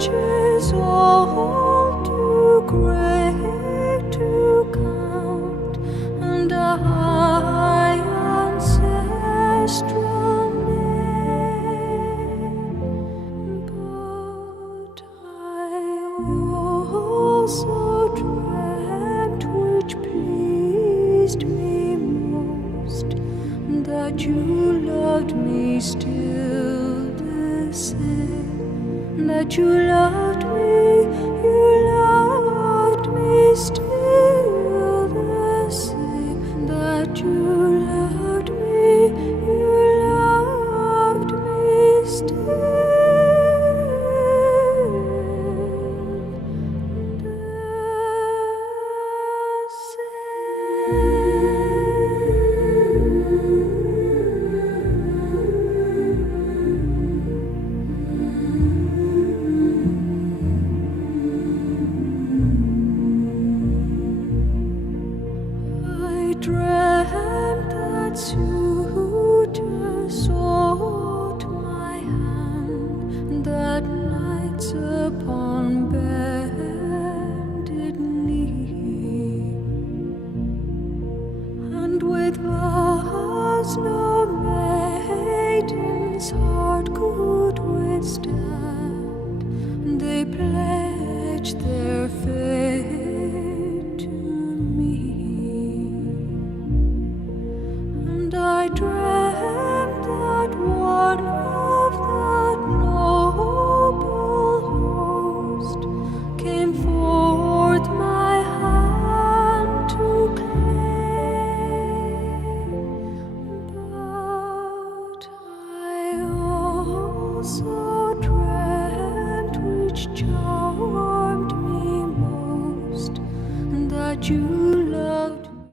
riches all too great to count, and a high ancestral name. But I also dreamt, which pleased me most, that you loved me still the same, that you loved me still the same, that you loved me still dreamt that suitor sought my hand, that nights upon bended knee, and with vows no maiden's heart could withstand, they pledged their fate to me. And I dreamt that one of that noble host came forth my hand to claim. But I also dreamt, which charmed me most, that you